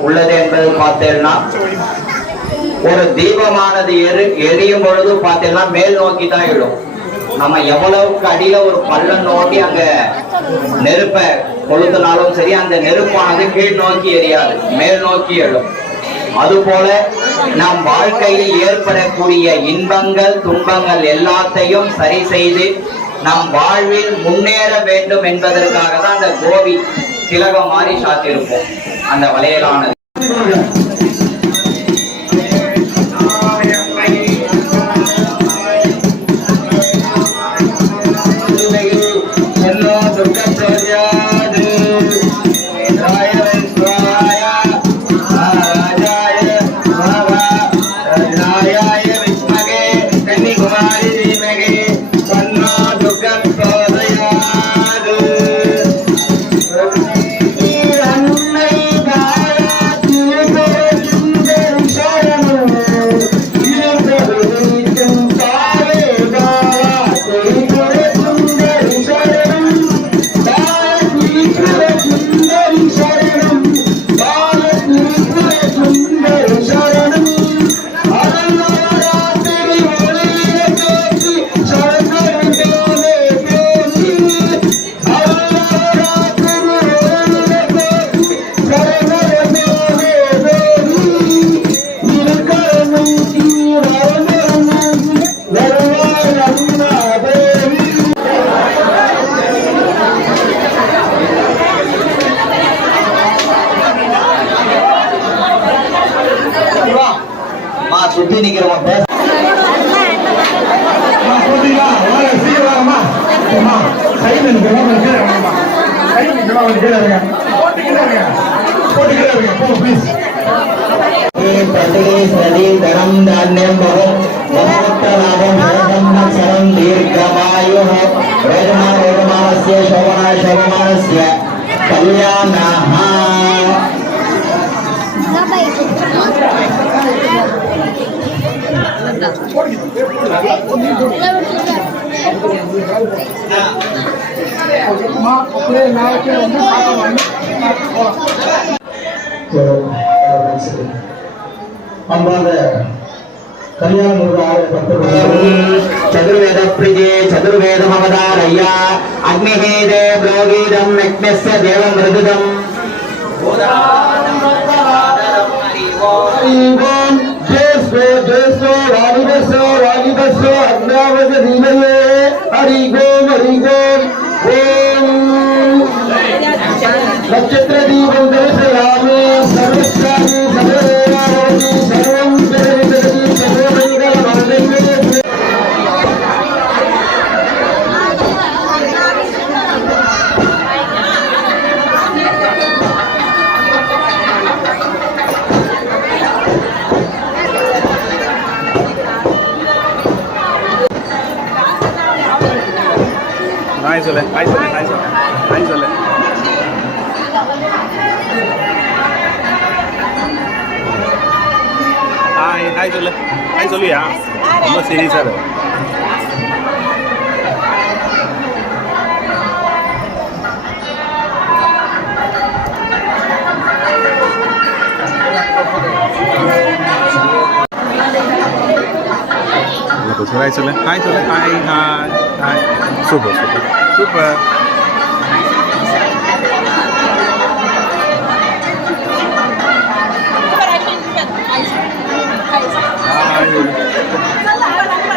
உள்ளது என்பது பார்த்தேன்னா ஒரு தீபமானது எரி எரியும் பொழுது பார்த்தீங்கன்னா மேல் நோக்கி தான் எழும். நம்ம எவ்வளவுக்கு அடியில ஒரு பள்ளம் நோக்கி அங்க நெருப்பை கொளுத்தினாலும் சரி அந்த நெருப்பானது கீழ் நோக்கி எரியாது மேல் நோக்கி எழும். அதுபோல நம் வாழ்க்கையில் ஏற்படக்கூடிய இன்பங்கள் துன்பங்கள் எல்லாத்தையும் சரி செய்து நம் வாழ்வில் முன்னேற வேண்டும் என்பதற்காக தான் அந்த கோவி திலகம் மாதிரி சாத்திருப்போம் அந்த வளையலானது. மா சுத்தி போ பேச தனம் தானியம் பகம் லாபம் சரம் தீர்க்கமாயு வேதமா வேதமானஸ்ய சோமனா சோமமானஸ்ய அப்படியே நாளைக்கே வந்து அன்பான கல்யாண முருகாரை சதுர்வேத பிரிஜே சதுர்வேத மமதார் ஐயா ஹாய் சொல்லு ஹாய் சொல்லு ஹாய் சொல்லு ஹாய் சொல்லு ஹாய் ஹாய் சொல்லு ஹாய் சொல்லுயா ரொம்ப சீரியஸாக இருக்கு ஹாய் சொல்லு ஹாய் சொல்லு hi hi hi super super super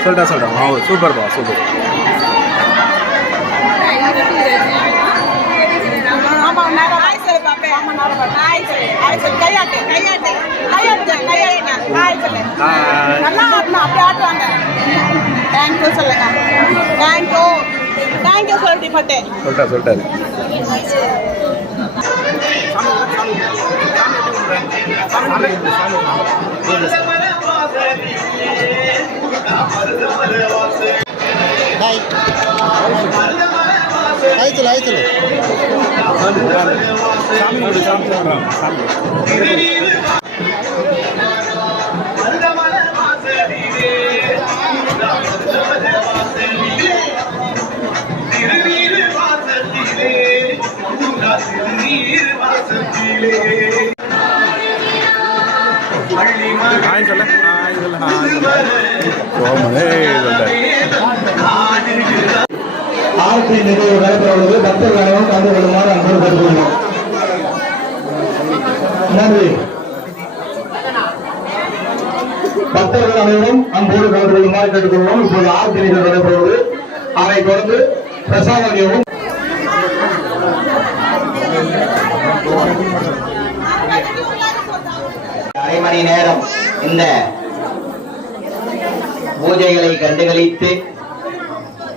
சொல்லிட்டா ஆ சூப்பர்ப்பா சூப்பர் ஆமா நேரம் ஹாய் சொல்லு பாப்பே ஆமா நேரம் ஹாய் சொல்லு ஹாய் சொல்லு கையாட்டு கையாட்டு கையாட்டு கையாட்டு ஹாய் சொல்லு ஹாய் நல்லா ஆட்டணும் அப்படியே ஆட்டுவாங்க தேங்க்யூ சொல்லுங்க தேங்க்யூ தேங்க்யூ சொல்லிட்டு பட்டேன் சொல்லிட்டா சொல்லிட்டாரு சாமி ஹாய் சொல்லு ஹாய் நீர் வாசத்திலே சோமனே சொல்லு. ஆர்த்தி நிகழ்வு நடைபெறுவது பக்தர்கள் அனைவரும் கலந்து கொள்ளுமாறு அன்போடு கேட்டுக்கொள்கிறோம். நன்றி. பக்தர்கள் அனைவரும் அன்போடு கலந்து கொள்ளுமாறு கேட்டுக்கொள்வோம் இப்போது ஆர்த்தி நிகழ்வு நடைபெறுவது அதைத் தொடர்ந்து பிரசாத விநியோகம் அரை மணி நேரம் இந்த பூஜைகளை கண்டுகளித்து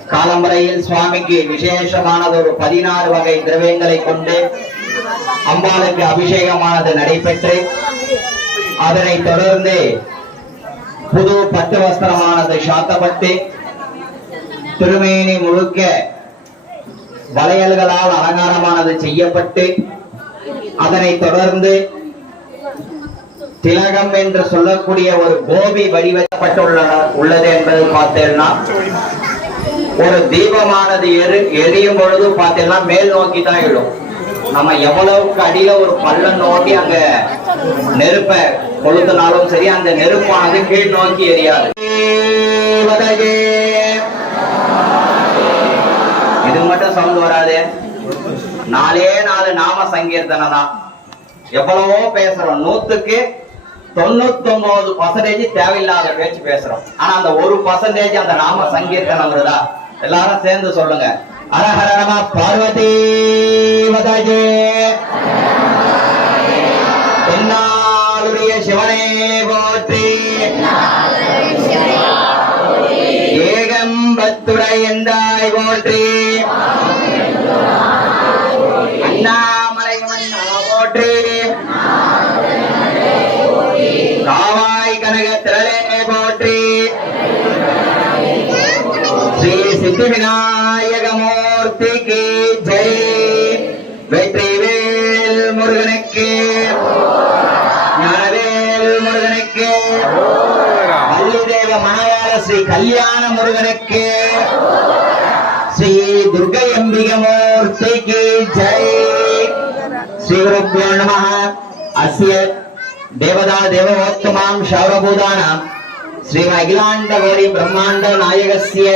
காலம்பரையில் சுவாமிக்கு விசேஷமானது ஒரு பதினாறு வகை திரவியங்களை கொண்டு அம்பாளுக்கு அபிஷேகமானது நடைபெற்று அதனை தொடர்ந்து புது பட்டு வஸ்திரமானது சாத்தப்பட்டு திருமேனி முழுக்க வளையல்களால் அலங்காரமானது செய்யப்பட்டு அதனை தொடர்ந்து திலகம் என்று சொல்லக்கூடிய ஒரு கோபி வடிவப்பட்டுள்ள உள்ளது என்பதை பார்த்தேன்னா ஒரு தீபமானது எரி எரியும் பொழுது பார்த்தீங்கன்னா மேல் நோக்கி தான் எழும். நம்ம எவ்வளவுக்கு அடியில ஒரு பள்ளம் நோக்கி அங்க நெருப்ப கொளுத்தினாலும் சரி அந்த நெருப்பானது கீழ் நோக்கி எரியாது. இது மட்டும் சவுண்ட் வராது. நாலே நாலு நாம சங்கீர்த்தனை தான் எவ்வளவோ பேசுறோம். நூத்துக்கு தொண்ணூத்தி ஒன்பது பர்சன்டேஜ் தேவையில்லாத பேச்சு பேசுறோம். ஆனா அந்த ஒரு பர்சன்டேஜ் அந்த நாம சங்கீர்த்தனம் வருதா? எல்லாரும் சேர்ந்து சொல்லுங்க. அரஹரணமா பார்வதி வதஜே என்னாளுடைய சிவனே போற்றி. ஏகம்பத்துடை எந்தாய் போற்றி. அண்ணாமலை போற்றி. சித்தி விநாயகமூர்த்திக்கு ஜெய் வெற்றிவேல் முருகனுக்கு ஞானவேல் முருகனுக்கு அல்லிதேவ மணவாள ஸ்ரீ கல்யாண முருகனுக்கு ஸ்ரீ துர்கை அம்பிகமூர்த்திக்கு ஜெய் ஸ்ரீகுருப்போ நம அஸ்ய தேவதா தேவவோத்தமாம் சௌரபூதானாம் ஸ்ரீ அகிலாண்ட கோரி பிரம்மாண்ட நாயகஸ்ய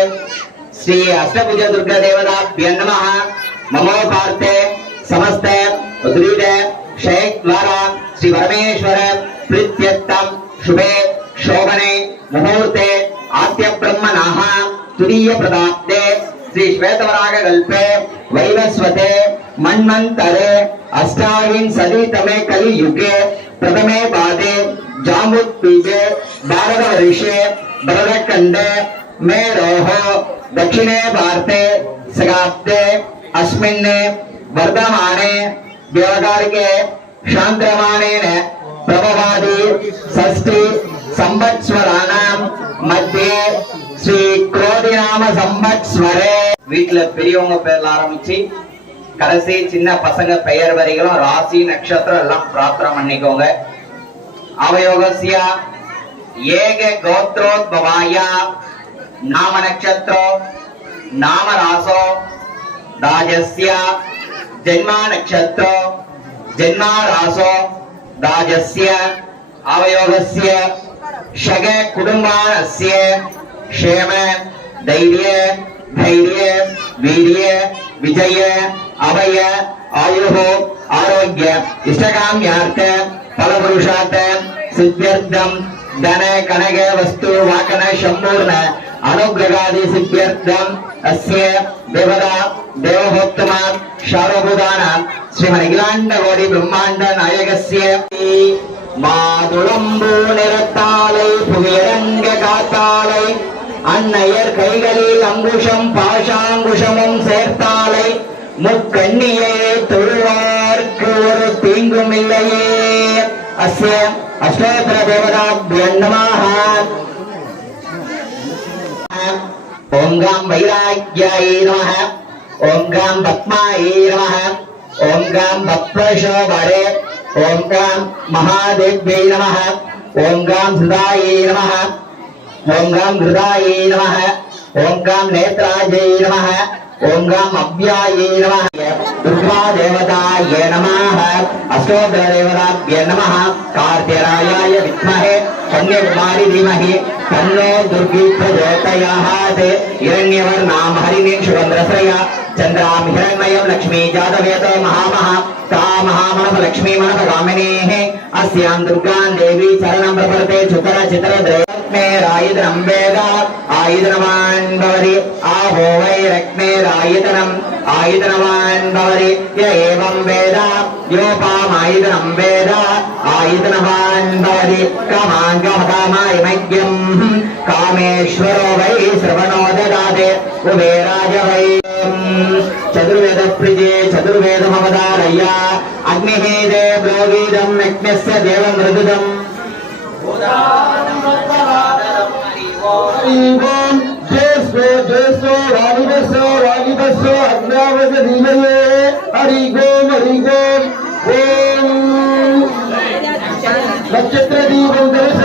శ్రీ అష్టభుజ దుర్గదేవతాభ్య నమ. నమోపార్థే సమస్త ఉద్రీడ షేక్ ద్వారా శ్రీ పరమేశ్వర ప్రీత్యర్థం. శుభే శోభనే ముహూర్తే ఆద్య బ్రహ్మణాహ తురీయ ప్రదాప్తే శ్రీ శ్వేతవరాగ కల్పే వైవస్వతే మన్మంతరే అష్టావిన్ సదీతమే కలియుగే ప్రథమే పాదే జాముత్పీజే భారత ఋషే భరతఖండే मेरोः दक्षिणे भारते सगाब्दे अस्मिन् वर्धमाने व्यवहारिके शान्त्रमाणेन प्रभवादि षष्टि संवत्सराणां मध्ये ஸ்ரீ குரோதி நாம சம்பத்ஸ்வரே வீட்டுல பெரியவங்க பேர்ல ஆரம்பிச்சு கடைசி சின்ன பசங்க பெயர் வரிகளும் ராசி நட்சத்திரம் எல்லாம் பிரார்த்தனை பண்ணிக்கோங்க அவயோகசிய ஏக கோத்ரோத்பவாய నామ నక్షత్ర నామ రాసో రాజస్య జన్మ నక్షత్ర జన్మ రాసో రాజస్య అవయోగస్య షగ కుటుంబానస్య క్షేమ ధైర్య ధైర్య వీర్య విజయ అభయ ఆయుః ఆరోగ్య ఇష్టకామ్యార్థ ఫలపురుషార్థ సిద్ధ్యర్థం ధన కనగ వస్తు వాకన శంభూర్ణ अनुग्रहादि सिद्ध्यर्थम अस्य देवता देवभोक्तमा शारभूतान श्रीमनिखिलाण्ड गौरी ब्रह्माण्ड नायकस्य மாதுளம்பூ நிறத்தாலை புவியரங்க காத்தாலை அன்னையர் கைகளில் அங்குஷம் பாஷாங்குஷமும் சேர்த்தாலை முக்கண்ணியே தொழுவார்க்கு ஒரு தீங்கும் இல்லையே அஸ்ய அஷ்டோத்திர தேவதாபிய ఓం గాం వైరాగ్యాయ నమ. ఓం గాం పద్మాయ నమ. ఓం గాం భక్తశోభరే ఓం గాం మహాదేవ్యై నమ. ఓం గాం హృదాయ నమ. ఓం గాం హృదాయ నమ. ఓం గాం నేత్రాజయ నమ. ओङ्गामव्यायै नमः दुर्गादेवतायै नमः अष्टोग्रदेवताभ्यै नमः कार्तिरायाय विद्महे कन्यकुमारि धीमहि तन्नो दुर्गी प्रचोदयात् हिरण्यवर्णां हरिणे शुभन्द्रश्रय चन्द्रां हिरण्मयं लक्ष्मी जातवेतो महामः सा महामनस लक्ष्मीमनस कामिनेः अस्यां दुर्गां देवी चरणं प्रवर्ते चुतर चितर द्रैरत्ने रायितनं वेद आयुधनवान् भवति आहो वै रत्ने रायितनम् आयुधनवान् भवति य एवं वेद योपामायुधनं वेद आयुधनवान् भवति कामाङ्गमकामायमज्ञम् कामेश्वरो वै श्रवणो ददाति कुबेराज वै చతుర్వేదం చతుర్వేద ప్రిజే చతుర్వేదమవదారయ్య అగ్ని దే బ్రోగీదం యజ్ఞస్ దేవం మృదుదం జయస్వో జయస్వో వాణిదస్సో వాణిదస్సో అగ్నావస ధీమయే హరి గోం నక్షత్ర దీపం దర్శ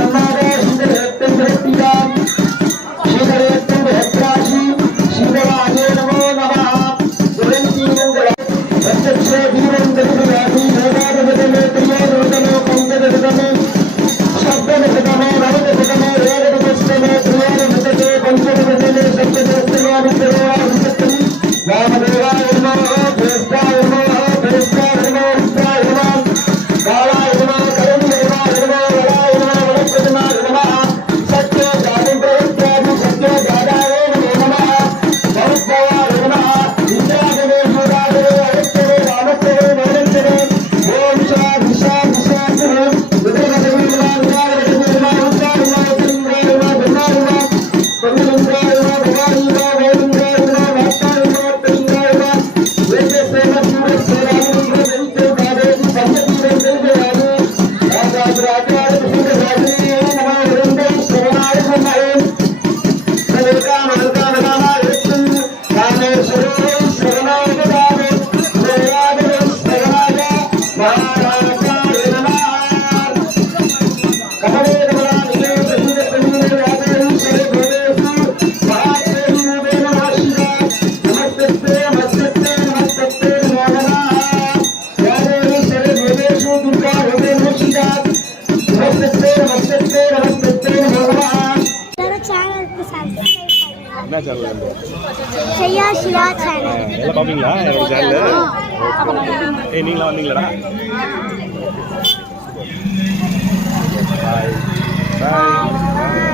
வந்தீங்களா? என்னோட சேனல் ஏய் நீங்களா வந்தீங்களா? பாய் பாய்